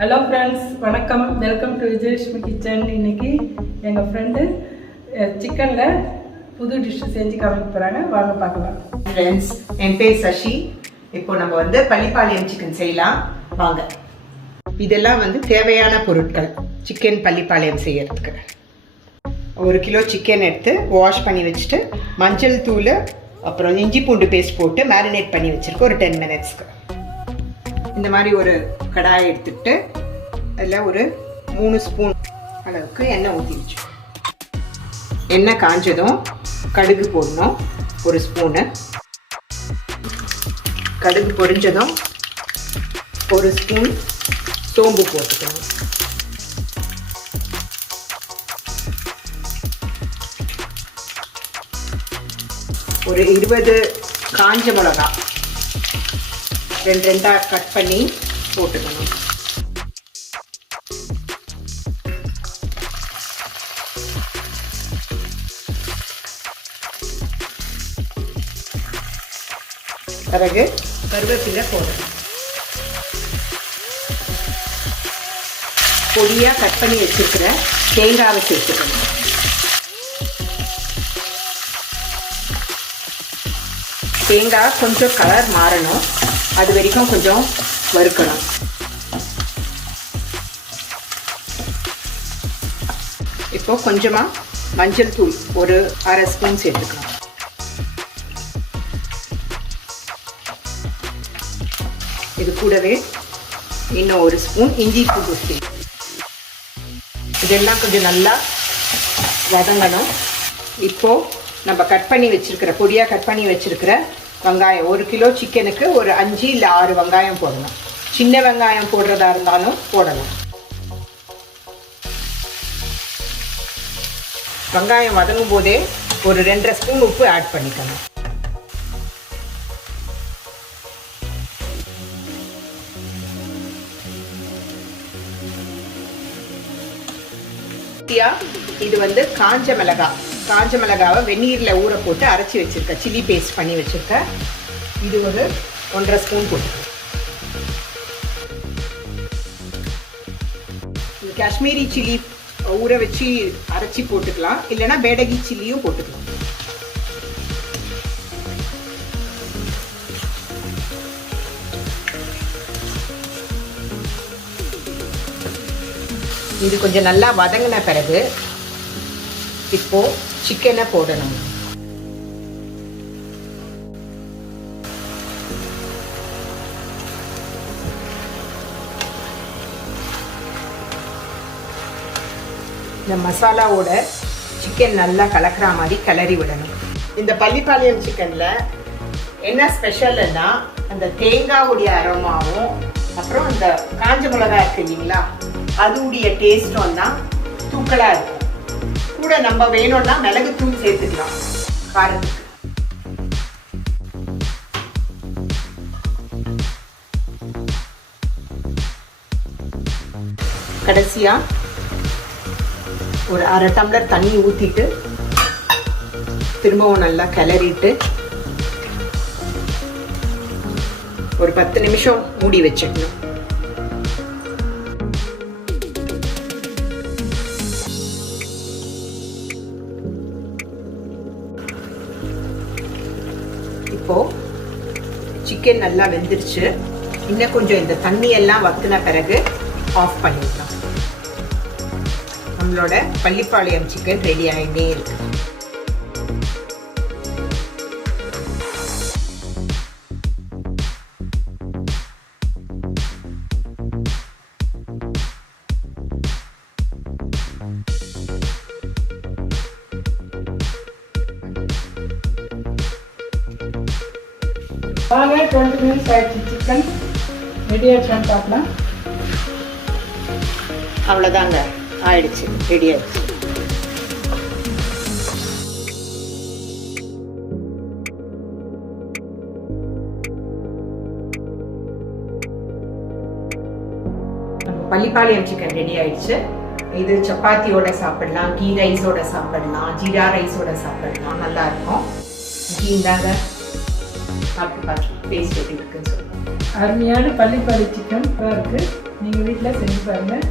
Hello friends, வணக்கம். Welcome to Vijayalakshmi kitchen. இன்னைக்கு எங்கள் ஃப்ரெண்டு சிக்கனில் புது டிஷ் செஞ்சு காமிக்க போகிறாங்க. வாங்க பார்க்கலாம். ஃப்ரெண்ட்ஸ், என் பேர் சசி. இப்போ நம்ம பள்ளிப்பாளையம் சிக்கன் செய்யலாம் வாங்க. இதெல்லாம் தேவையான பொருட்கள் சிக்கன் பள்ளிப்பாளையம் செய்யறதுக்கு. 1 கிலோ சிக்கன் எடுத்து வாஷ் பண்ணி வச்சுட்டு மஞ்சள் தூள் அப்புறம் இஞ்சி பூண்டு பேஸ்ட் போட்டு மேரினேட் பண்ணி வச்சிருக்கேன் ஒரு 10 மினிட்ஸ்க்கு. இந்த மாதிரி ஒரு கடாயை எடுத்துட்டு அதில் ஒரு 3 ஸ்பூன் அளவுக்கு எண்ணெய் ஊற்றி வச்சோம். எண்ணெய் காஞ்சதும் கடுகு போடணும் 1 ஸ்பூனு. கடுகு பொரிஞ்சதும் 1 ஸ்பூன் சோம்பு போட்டுக்கணும். ஒரு 20 காஞ்ச மிளகாய் 2 கட் பண்ணி போட்டுக்கணும். பிறகு கருவேப்பிலை போடணும். பொடியா கட் பண்ணி வச்சிருக்கிற தேங்காவை சேர்த்துக்கணும். தேங்காய் கொஞ்சம் கலர் மாறணும், அது வரைக்கும் கொஞ்சம் வறுக்கணும். இப்போ கொஞ்சமா மஞ்சள் தூள் ஒரு 1/2 ஸ்பூன் சேர்த்துக்கலாம். இது கூடவே இன்னும் 1 ஸ்பூன் இஞ்சி பூண்டு பேஸ்ட். இதெல்லாம் கொஞ்சம் நல்லா வதங்கணும். இப்போ நம்ம கட் பண்ணி வச்சிருக்கிற பொடியா கட் பண்ணி வச்சிருக்கிற வெங்காயம், 1 கிலோ சிக்கனுக்கு ஒரு 5 இல்லை 6 வெங்காயம் போடணும். சின்ன வெங்காயம் போடுறதா இருந்தாலும் போடலாம். வெங்காயம் வதங்கும் போதே ஒரு 2.5 ஸ்பூன் உப்பு ஆட் பண்ணிக்கணும். இது காஞ்ச மிளகாவை வெந்நீர்ல ஊற போட்டு அரைச்சி வச்சிருக்க சில்லி பேஸ்ட் பண்ணி வச்சிருக்க. இது ஒரு 1.5 ஸ்பூன் போட்டு. காஷ்மீரி சில்லி ஊற வச்சு அரைச்சி போட்டுக்கலாம், இல்லைன்னா பேடகி சில்லியும் போட்டுக்கலாம். இது கொஞ்சம் நல்லா வதங்கின பிறகு இப்போ சிக்கனை போடணும். இந்த மசாலாவோட சிக்கன் நல்லா கலக்கிற மாதிரி கிளறி விடணும். இந்த பள்ளிப்பாளையம் சிக்கன்ல என்ன ஸ்பெஷல்னா அந்த தேங்காவுடைய அரோமாவும் அப்புறம் அந்த காஞ்ச மிளகாய் இருக்கு இல்லைங்களா, அதுடைய டேஸ்டும் தான் தூக்கலா இருக்கும். கூட நம்ம வேணும்னா மிளகு தூள் சேர்த்துக்கலாம் காரத்துக்கு. கடைசியா ஒரு 1/2 டம்ளர் தண்ணி ஊத்திட்டு திரும்பவும் நல்லா கிளறிட்டு ஒரு 10 நிமிஷம் மூடி வச்சிடணும். இப்போ சிக்கன் நல்லா வெந்துருச்சு. இன்னும் கொஞ்சம் இந்த தண்ணி எல்லாம் வத்தின பிறகு ஆஃப் பண்ணிடலாம். நம்மளோட பள்ளிப்பாளையம் சிக்கன் ரெடி ஆகிட்டே இருக்கு. வாங்க, 20 மினிட்ஸ் ஆயிடுச்சு. சிக்கன் ரெடி ஆயிடுச்சான்னு பார்க்கலாம். அவ்வளோதாங்க, ஆயிடுச்சு, ரெடி ஆயிடுச்சு. பள்ளிப்பாளையம் சிக்கன் ரெடி ஆயிடுச்சு. இது சப்பாத்தியோட சாப்பிடலாம், கீ ரைஸோட சாப்பிடலாம், ஜீரா ரைஸோட சாப்பிடலாம், நல்லா இருக்கும். இந்தாங்க பார்த்து டேஸ்ட் எப்படி இருக்குன்னு சொல்லுங்கள். அருமையான பள்ளிப்பாளையம் சிக்கன் இருக்குது. நீங்கள் வீட்டில் செஞ்சு பாருங்கள்.